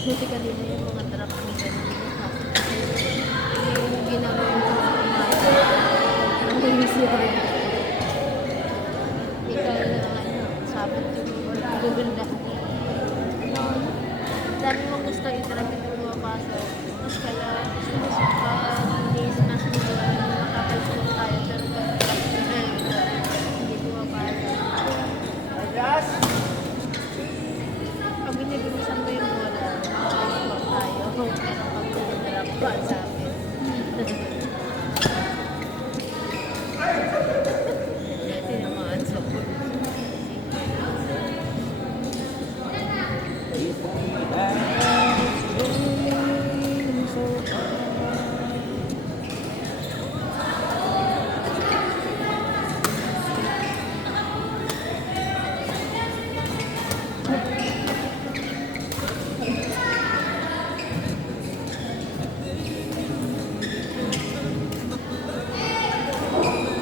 Buti kanina yung mga truck ni kanina. Yung ginawa yung ang linisira. Ikaw na sabit yung gaganda. Dami mong gusto yung traffic na pumapasok. Mas kaya gusto mo sa hindi mas makapalsok tayo. Pero pag traffic na hindi pumapasok. Pag binibilisan mo yung bola, makapalsok tayo. Pero pag binibilap pa sa akin. Tinamaan sa bola.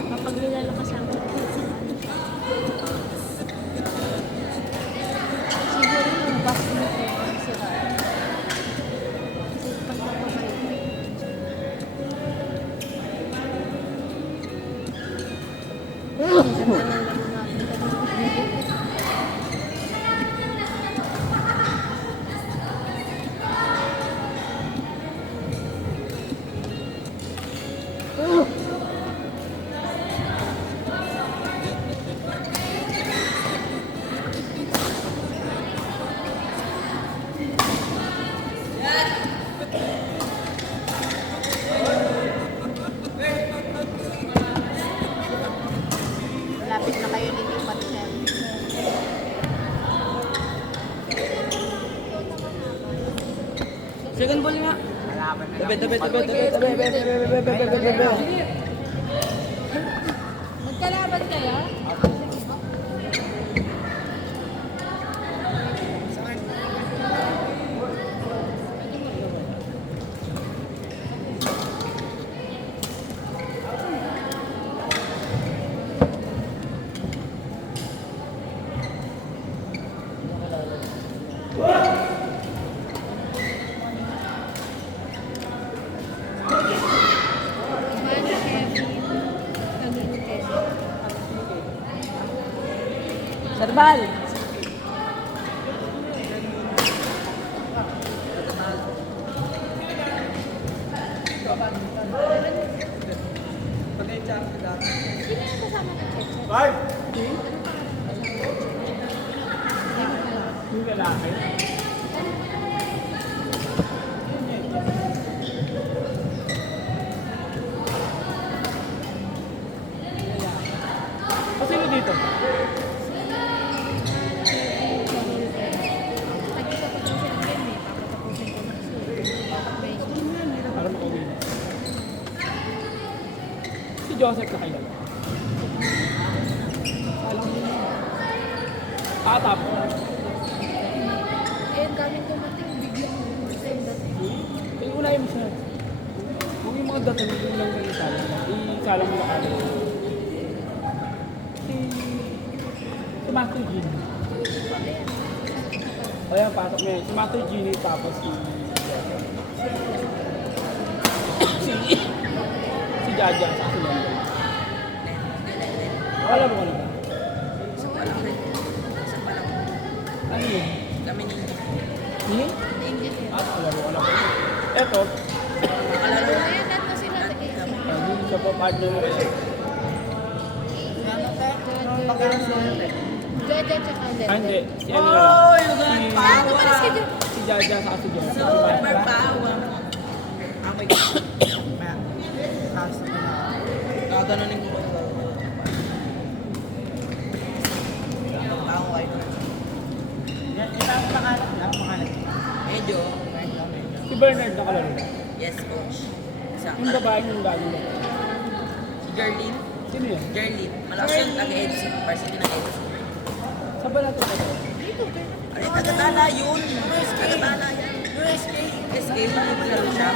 Kapag nilalakas ako, siguro yung bus na ito sira. Kasi pagkakabay. Ganda ng laro natin kanina. Lapit na kayo lilipat siya. Second ball nga. Magkalaban kaya? Normal. Sino yung kasama ng Cheche? Five! Yung lalaki. O sino dito? Nagkita ko lang siya ng game eh. Papatapusin ko na siya. Alam ko win. Si Joseph na kailan. lang din yun. Tatap. Eh, ang daming dumating, biglang send that. Eh, unahin mo siya. Kung yung mga dating, yung lang yung isalang mo. Isalang mo na kami. Si Master Genie. Ayan, pasok mo yun. Si Master Genie, tapos si Jaja, sa si London. Wala mo ka na ba? Isa pa lang rin. Isa pa lang. Ano yun? Kami ni Ni? Ah, wala mo ka na ba? Eto, Nakalaro. Ayan, nato sila sa isa. yung sa partner mo kasi. Jaja tsaka Ah, hindi. Dede. Si ano na lang. Oh, yung ganun pa. Ah, tumalis ka dyan. Si Jaja sa si Jaja. Super power. Oh my God. Nakaganunin ko ba ito? Tao kayo. Medyo. Si Bernard nakalaro na. Yes, coach. Isa. Yung babae yung bago mo. Si Jerlyn. Sino yun? Jerlyn. Malakas yun. Taga-EDC. Varsity ng EDC. Saan ba natin ito? Ay, taga-tala yun. Taga-tala yan. SK. Malaro siya.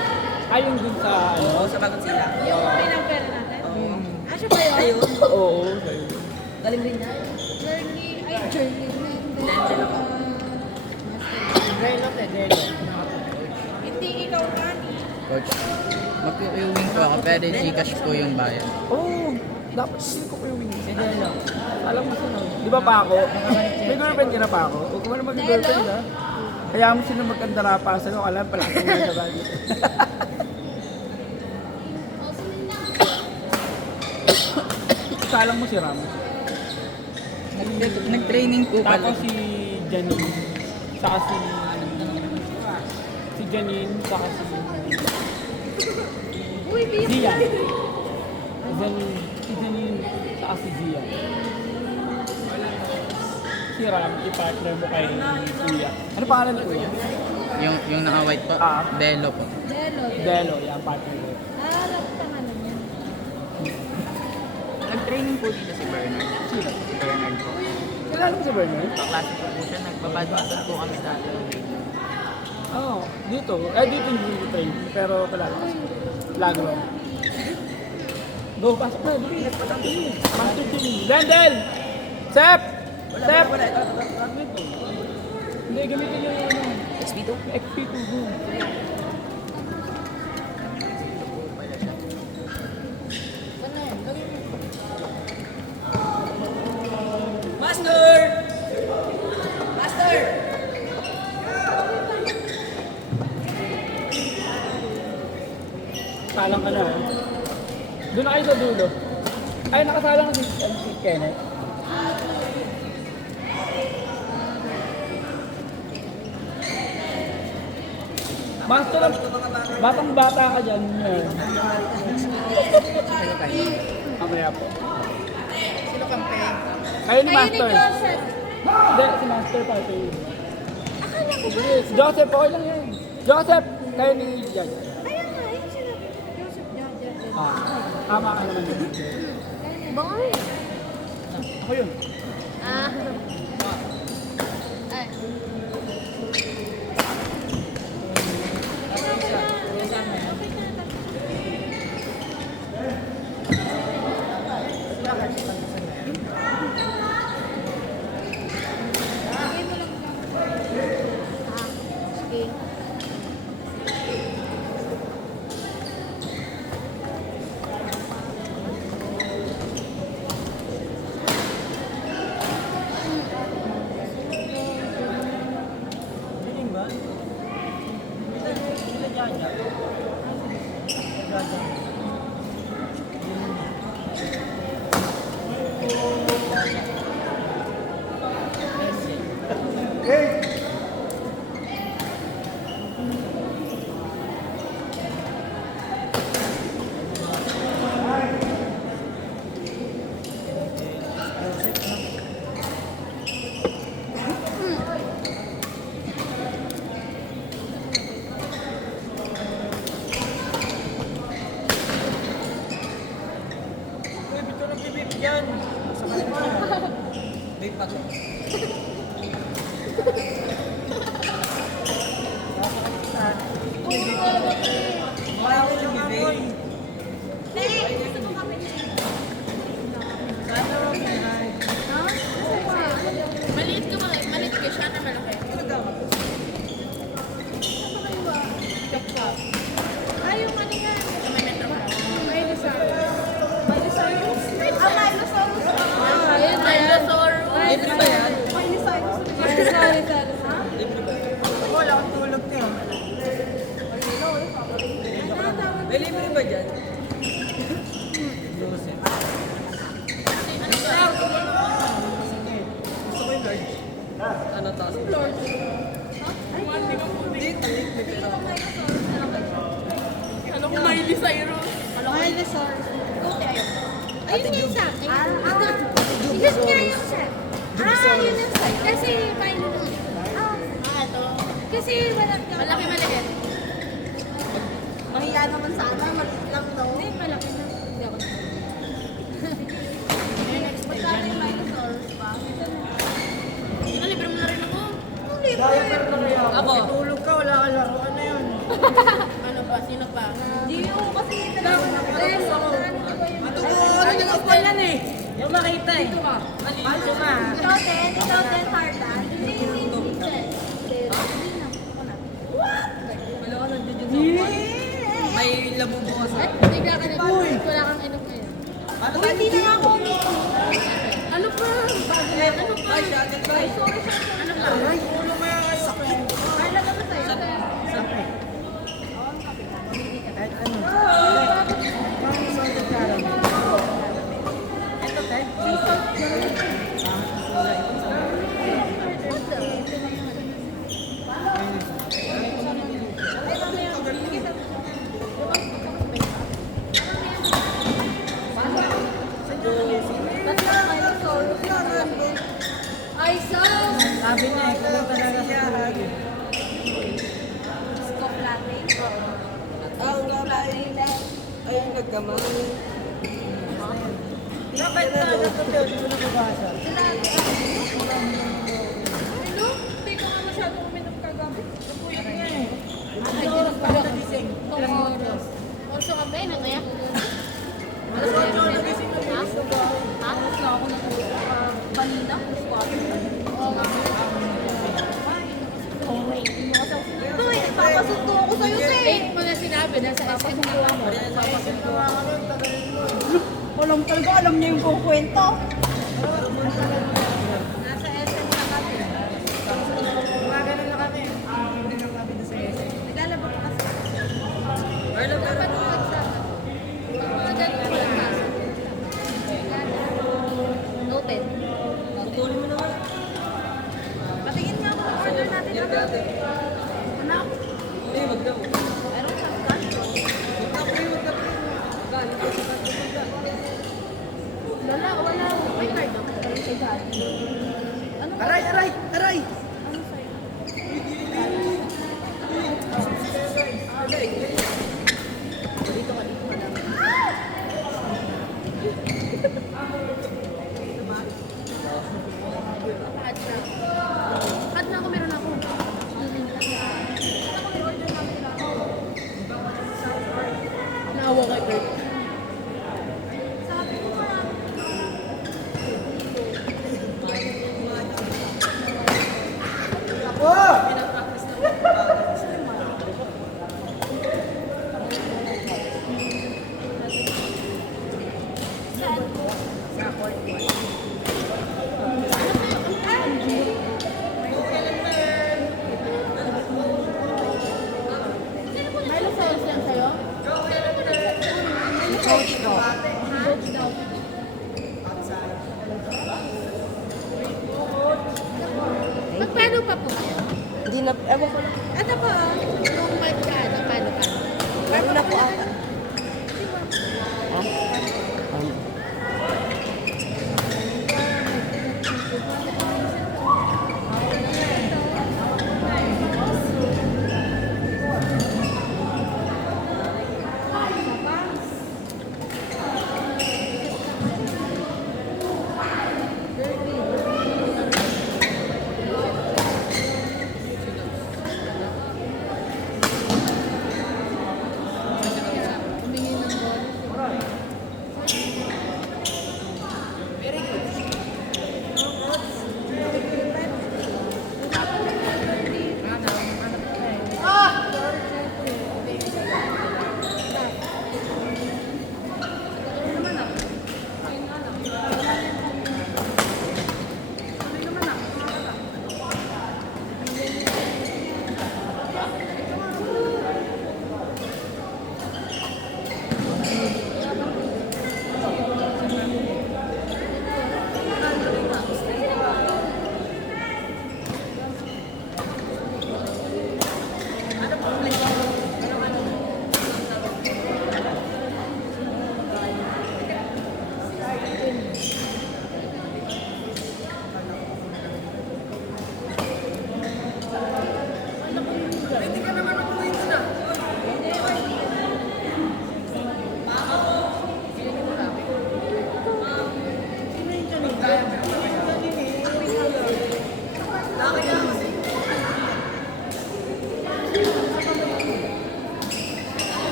Ah, yung dun sa ano? Oo, sa bagong sila. Yung pinampera natin. Oo. Ah, siya ba yun? Ayun. Oo. Galing rin niya. Journey. Ay, Journey. D'Angelo. Hindi ikaw Rani. Coach, mag-uwing po ako, pero Gcash po yung bayad. Oo. Dapat hindi ko pa yung wings. Alam mo sino? Di ba pa ako? May girlfriend ka na pa ako? Huwag mo na mag-girlfriend ha. Kaya mo sino magkandara pa sa nung alam pala kung nasa bagay. Salang mo si Ram. Nag-training po pala. Tapos si Janine. Saka si Janine. Saka Uy, biyak. si Zia. Si Janine. Saka si Zia. Si Ram, i-partner mo kay Zia. Ano pangalan ko yun? Yung naka-white po, Ah. Delo po. Delo. Delo, yan, partner ko. Ah, pangalan niya. Nag-training po dito si Bernard. Sino? Si Bernard po. Kilala mo si Bernard? Kaklase po siya, nagbabadminton po kami dati. Oo, dito. Dito yung train. Pero kilala ko. Lago lang. Go, pasok na. Bilis. Master Team. Lendel! Sep! Sep! Hindi, gamitin yung ano. XP2? XP2 go. Master! Master! Salang ka na. Oh. Doon na kayo sa dulo. Ay, nakasalang si Kenneth. Master, batang bata ka dyan. Mamaya po. Sino kampe? Kayo ni Kayo ni Master. Joseph. Hindi, si Master pa ito yun. Yes, Joseph, okay lang yan. Joseph, kayo ni Jan. Ayan nga, yun sila. Joseph, Jaja. Tama ka naman yun. Bangay. Ako yun. Ah. Ay. Sige. sa kanila. May pag... Wala ko yung bibig. Maliit ka ba? Maliit ka siya na malaki. Ay, yung ano yan? May metro ka. Milosaurus. Milosaurus. Ayun, Milosaurus. Libre ba yan? Wala akong tulog niya. May libre ba dyan? Gusto ko yung large. Ano taas? Hindi, talit may pera ako. Ano kung Miley Cyrus? Milosaurus. Buti ayaw. Ayun yung sa akin. Because nga yung sa. Yun yung sa. Kasi Milo. Ito. Kasi malaki maliit. Mahiya naman sana, maliit lang no. Hindi, malaki na. Hindi ako. Magkano yung Minosaurus pa? Yun, libre mo na rin ako. Ako. Tulog ka, wala ka laruan na yun. Ano pa? Sino pa? Hindi yung kasi talaga. Ano yung ako yan eh? Yung makita eh. Also ka. Ikaw din, Harlan. Hindi yung Wala ka nandiyan dyan sa may labubo ka sa... At bigla ka na. Wala kang inom ngayon. Hindi na nga ako umiinom. Ano pa? Ano pa? Ay, shuttle ba? Ano pa? Ulo mo yung sakit. Harlan naman sa'yo. Sakit. Kahit ano. Parang solid ka lang. Ito, te. Ay, sus! Sabi niya eh, kung talaga sa tulog. Scoop latte. Ang gabay. Ayun, nagkamang. Bakit na natutulog? Hindi ko nababasa. Ano? Hindi ko nga masyado uminom kagabi. Kapuyat niya eh. Ay, tinag pala ko. Itong oras. Orso ka ba? Ano kaya? Alas na ako nagising na ha? Alas na ako natulog. Kanina, squat. Oo nga. Ito eh, papasundo ako sa'yo, te. Eh, mga sinabi, nasa SM ka pa mo. Walang talaga alam niya yung kukwento. Nasa SM na kami. Gumagano na kami. Hindi na kami doon sa SM. Naglalaba ko kasi. Wala ka Dapat mga kasama. Mga ganun ko lang kaso. Noted. Putulin mo naman. Patingin nga ako ng order natin. Yan ka natin. Anak, Hindi, wag daw. meron sa cash. Wag na pre, wag na pre. Galing ka sa kanto punta. Wala. May card ako. Pero sa dad. Ano ba? Aray, aray, aray! Ano sa'yo? Dito ka lang. Kad na ako, meron ako. Naawa kay Bert. Sabi ko marami. Milosaurus yan sa'yo? Coach ko. Coach daw. Magpaano pa po kayo? Hindi na, ewan ko. Ano po? Kung magkano, paano? Meron na po ata.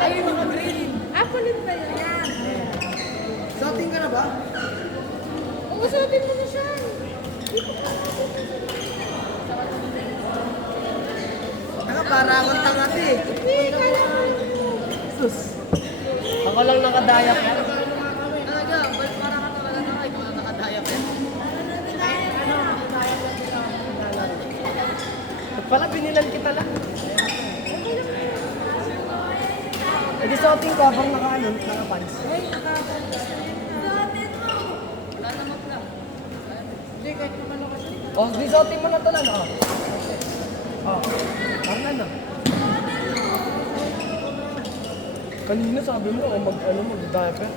Ayun, mga green. Apple ba yan? Suotin ka na ba? Oo, suotin mo na siya. Para akong tangat eh. Hindi, kailangan mo. Sus. Ako lang nakadaya ka. Talaga, ba't parang ka talaga na ikaw lang nakadaya ka? Pala binilan kita lang. E di suotin ko habang naka-pants. Oh, di suotin mo na to lang, oh. Oh, parang na. Kanina sabi mo, mag-diaper.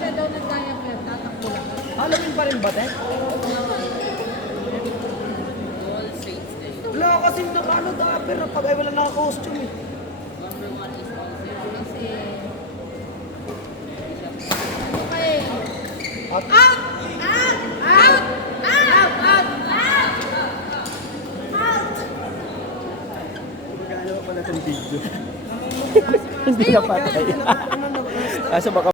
Siya daw nag-diaper, tatakbo lang. Halloween pa rin ba, te? Wala kasing diaper na pag ay wala naka-costume eh. Okay. At Out! Out! Out! Out! Out! Out! Out! Magkano pa na itong video? Hindi na patay. Asa baka